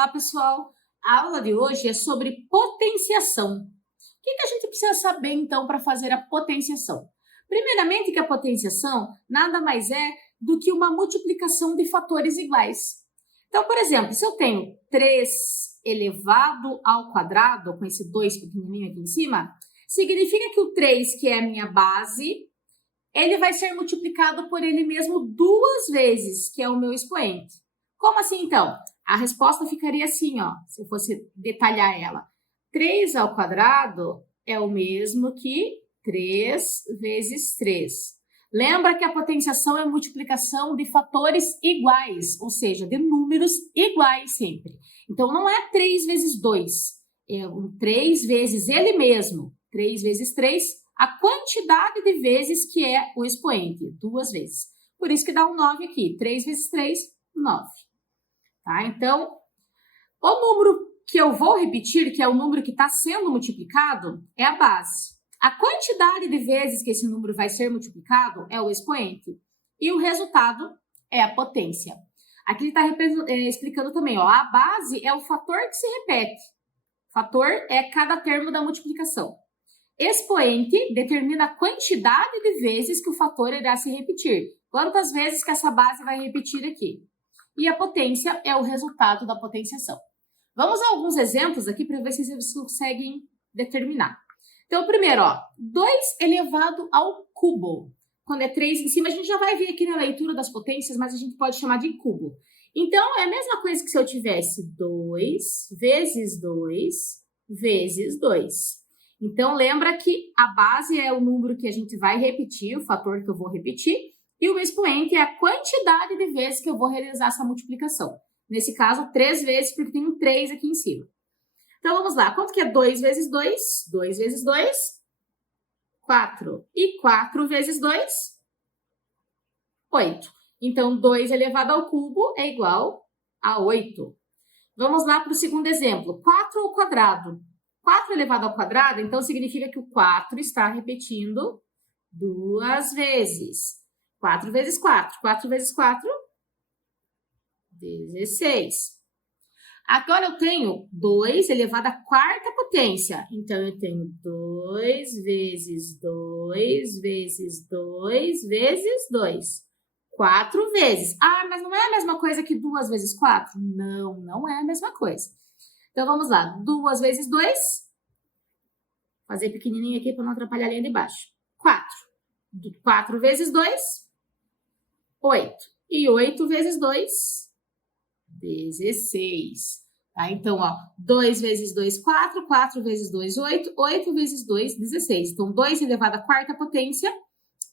Olá, pessoal! A aula de hoje é sobre potenciação. O que a gente precisa saber, então, para fazer a potenciação? Primeiramente, que a potenciação nada mais é do que uma multiplicação de fatores iguais. Então, por exemplo, se eu tenho 3 elevado ao quadrado, com esse 2 pequenininho aqui em cima, significa que o 3, que é a minha base, ele vai ser multiplicado por ele mesmo 2 vezes, que é o meu expoente. Como assim, então? A resposta ficaria assim, ó, se eu fosse detalhar ela. 3 ao quadrado é o mesmo que 3 vezes 3. Lembra que a potenciação é multiplicação de fatores iguais, ou seja, de números iguais sempre. Então, não é 3 vezes 2, é 3 vezes ele mesmo. 3 vezes 3, a quantidade de vezes que é o expoente, 2 vezes. Por isso que dá um 9 aqui. 3 vezes 3, 9. Tá? Então, o número que eu vou repetir, que é o número que está sendo multiplicado, é a base. A quantidade de vezes que esse número vai ser multiplicado é o expoente. E o resultado é a potência. Aqui ele está explicando também, ó, a base é o fator que se repete. Fator é cada termo da multiplicação. Expoente determina a quantidade de vezes que o fator irá se repetir. Quantas vezes que essa base vai repetir aqui. E a potência é o resultado da potenciação. Vamos a alguns exemplos aqui para ver se vocês conseguem determinar. Então, primeiro, ó, 2 elevado ao cubo. Quando é 3 em cima, a gente já vai ver aqui na leitura das potências, mas a gente pode chamar de cubo. Então, é a mesma coisa que se eu tivesse 2 vezes 2 vezes 2. Então, lembra que a base é o número que a gente vai repetir, o fator que eu vou repetir, e o expoente é a quantidade de vezes que eu vou realizar essa multiplicação. Nesse caso, 3 vezes, porque tem um 3 aqui em cima. Então, vamos lá. Quanto que é 2 vezes 2? 2 vezes 2, 4. E 4 vezes 2, 8. Então, 2 elevado ao cubo é igual a 8. Vamos lá para o segundo exemplo. 4 ao quadrado. 4 elevado ao quadrado, então, significa que o 4 está repetindo 2 vezes. 4 vezes 4. 4 vezes 4, 16. Agora eu tenho 2 elevado à quarta potência. Então, eu tenho 2 vezes 2 vezes 2 vezes 2. 4 vezes. Ah, mas não é a mesma coisa que 2 vezes 4? Não, não é a mesma coisa. Então, vamos lá. 2 vezes 2. Fazer pequenininho aqui para não atrapalhar a linha de baixo. 4. 4 vezes 2, 8. E 8 vezes 2, 16. Tá? Então, ó, 2 vezes 2, 4. 4 vezes 2, 8. 8 vezes 2, 16. Então, 2 elevado à quarta potência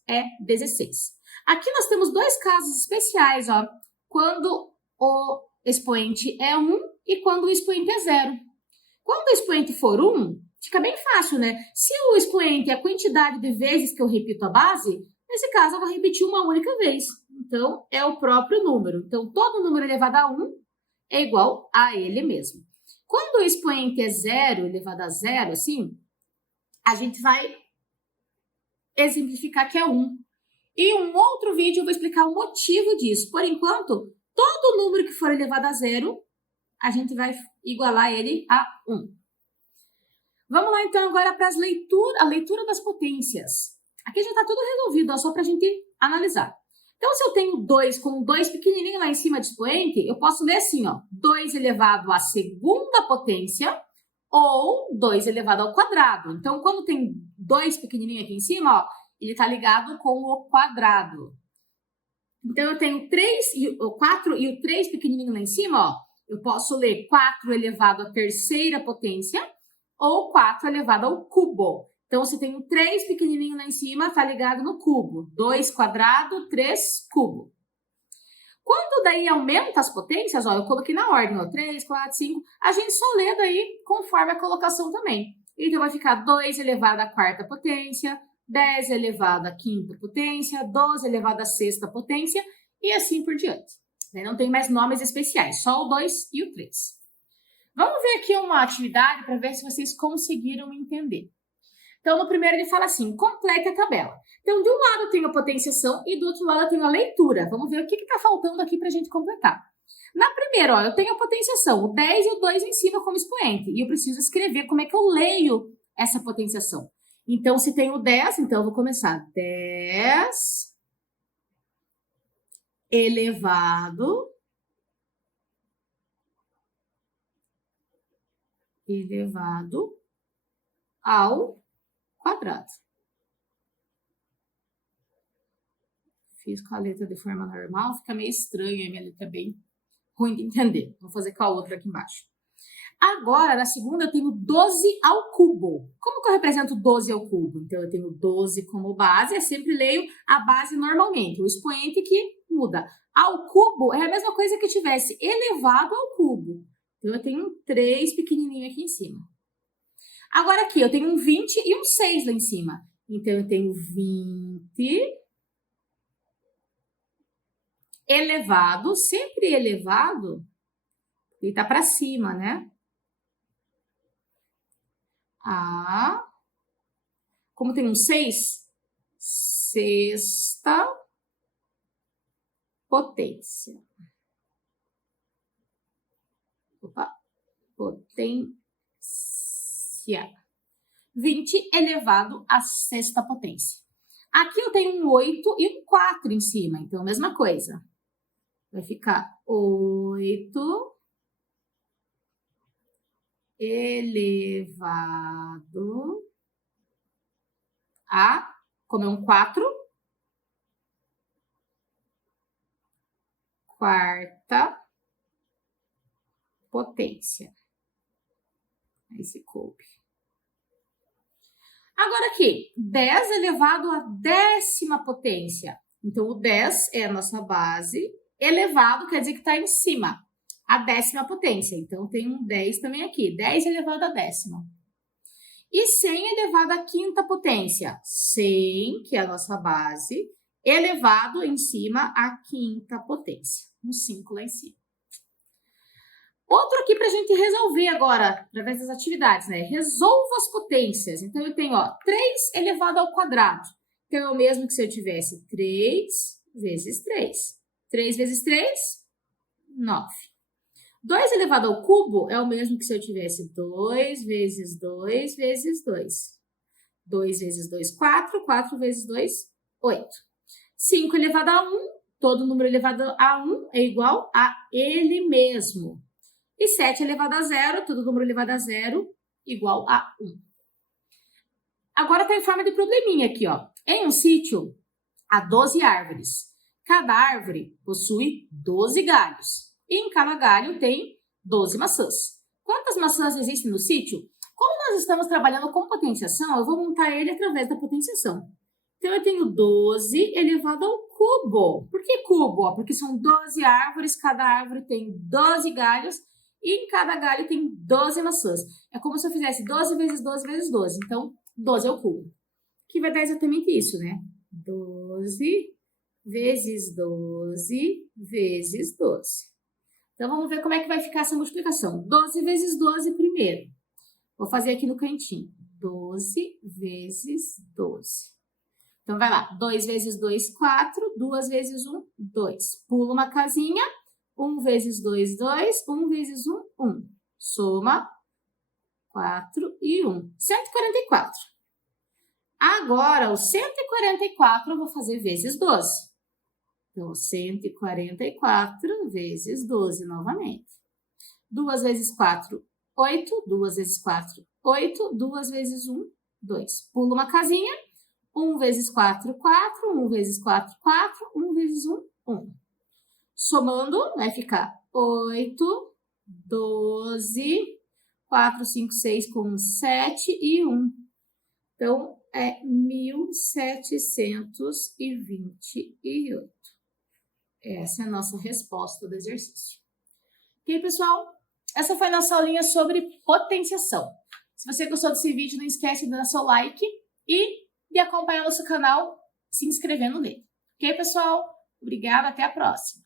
é 16. Aqui nós temos 2 casos especiais, ó. Quando o expoente é 1 e quando o expoente é 0. Quando o expoente for 1, fica bem fácil, né? Se o expoente é a quantidade de vezes que eu repito a base, nesse caso eu vou repetir uma única vez. Então, é o próprio número. Então, todo número elevado a 1 é igual a ele mesmo. Quando o expoente é 0 elevado a 0, assim, a gente vai exemplificar que é 1. E em um outro vídeo eu vou explicar o motivo disso. Por enquanto, todo número que for elevado a 0, a gente vai igualar ele a 1. Vamos lá, então, agora para a leitura das potências. Aqui já está tudo resolvido, ó, só para a gente analisar. Então, se eu tenho 2 com 2 pequenininho lá em cima de expoente, eu posso ler assim, ó, 2 elevado à segunda potência ou 2 elevado ao quadrado. Então, quando tem 2 pequenininho aqui em cima, ó, ele está ligado com o quadrado. Então, eu tenho 4 e o 3 pequenininho lá em cima, ó, eu posso ler 4 elevado à terceira potência ou 4 elevado ao cubo. Então, se tem um 3 pequenininho lá em cima, tá ligado no cubo. 2 quadrado, 3 cubo. Quando daí aumenta as potências, ó, eu coloquei na ordem, ó, 3, 4, 5, a gente só lê daí conforme a colocação também. Então, vai ficar 2 elevado à quarta potência, 10 elevado à quinta potência, 12 elevado à sexta potência e assim por diante. Não tem mais nomes especiais, só o 2 e o 3. Vamos ver aqui uma atividade para ver se vocês conseguiram entender. Então, no primeiro ele fala assim, complete a tabela. Então, de um lado eu tenho a potenciação e do outro lado eu tenho a leitura. Vamos ver o que está faltando aqui para a gente completar. Na primeira, ó, eu tenho a potenciação, o 10 e o 2 em cima como expoente. E eu preciso escrever como é que eu leio essa potenciação. Então, se tem o 10, então eu vou começar 10 elevado ao quadrado. Fiz com a letra de forma normal, fica meio estranho, a minha letra é bem ruim de entender. Vou fazer com a outra aqui embaixo. Agora, na segunda, eu tenho 12 ao cubo. Como que eu represento 12 ao cubo? Então, eu tenho 12 como base, eu sempre leio a base normalmente, o expoente que muda. Ao cubo é a mesma coisa que eu tivesse elevado ao cubo. Então, eu tenho um 3 pequenininho aqui em cima. Agora, aqui, eu tenho um 20 e um 6 lá em cima. Então, eu tenho 20 elevado, sempre elevado, ele tá para cima, né? Como tem um 6, sexta potência. Potência. 20 elevado à sexta potência. Aqui eu tenho um 8 e um 4 em cima, então mesma coisa. Vai ficar 8 elevado a, como é um 4, quarta potência. Esse coube. Agora aqui, 10 elevado à décima potência. Então, o 10 é a nossa base, elevado quer dizer que está em cima, a décima potência. Então, tem um 10 também aqui, 10 elevado à décima. E 100 elevado à quinta potência, 100, que é a nossa base, elevado em cima à quinta potência, um 5 lá em cima. Outro aqui para a gente resolver agora, através das atividades, né? Resolva as potências. Então, eu tenho, ó, 3 elevado ao quadrado. Então, é o mesmo que se eu tivesse 3 vezes 3. 3 vezes 3, 9. 2 elevado ao cubo é o mesmo que se eu tivesse 2 vezes 2 vezes 2. 2 vezes 2, 4. 4 vezes 2, 8. 5 elevado a 1, todo número elevado a 1 é igual a ele mesmo. E 7 elevado a 0, todo número elevado a 0, igual a 1. Agora está em forma de probleminha aqui, ó. Em um sítio, há 12 árvores. Cada árvore possui 12 galhos. E em cada galho tem 12 maçãs. Quantas maçãs existem no sítio? Como nós estamos trabalhando com potenciação, eu vou montar ele através da potenciação. Então, eu tenho 12 elevado ao cubo. Por que cubo? Porque são 12 árvores, cada árvore tem 12 galhos. E em cada galho tem 12 maçãs. É como se eu fizesse 12 vezes 12 vezes 12. Então, 12 ao cubo. Que vai dar exatamente isso, né? 12 vezes 12 vezes 12. Então, vamos ver como é que vai ficar essa multiplicação. 12 vezes 12 primeiro. Vou fazer aqui no cantinho. 12 vezes 12. Então, vai lá. 2 vezes 2, 4. 2 vezes 1, 2. Pula uma casinha. 1 vezes 2, 2. 1 vezes 1, 1. Soma 4 e 1. 144. Agora, o 144 eu vou fazer vezes 12. Então, 144 vezes 12 novamente. 2 vezes 4, 8. 2 vezes 4, 8. 2 vezes 1, 2. Pula uma casinha. 1 vezes 4, 4. 1 vezes 4, 4. 1 vezes 1, 1. Somando, vai ficar 8, 12, 4, 5, 6 com 7 e 1. Então, é 1728. Essa é a nossa resposta do exercício. Ok, pessoal? Essa foi a nossa aulinha sobre potenciação. Se você gostou desse vídeo, não esquece de dar seu like e de acompanhar nosso canal se inscrevendo nele. Ok, pessoal? Obrigada, até a próxima.